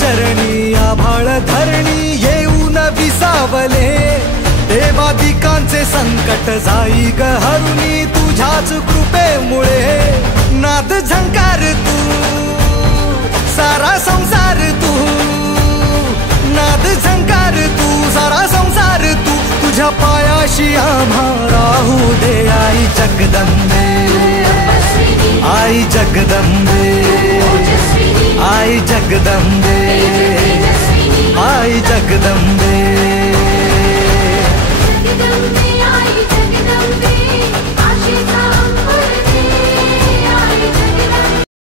चरणी आभाळ धरणी येऊन विसावले, देवादिकांचे संकट जाई ग हरुनी तुझ्याच कृपेमुळे। नाद झंकार तू सारा संसार तू, नाद झंकार तू सारा संसार तू, तुझ्या पायाशी आम्हा राहू दे आई जगदंबे, आई जगदंबे, आई जगदंबे, आई जगदंबे।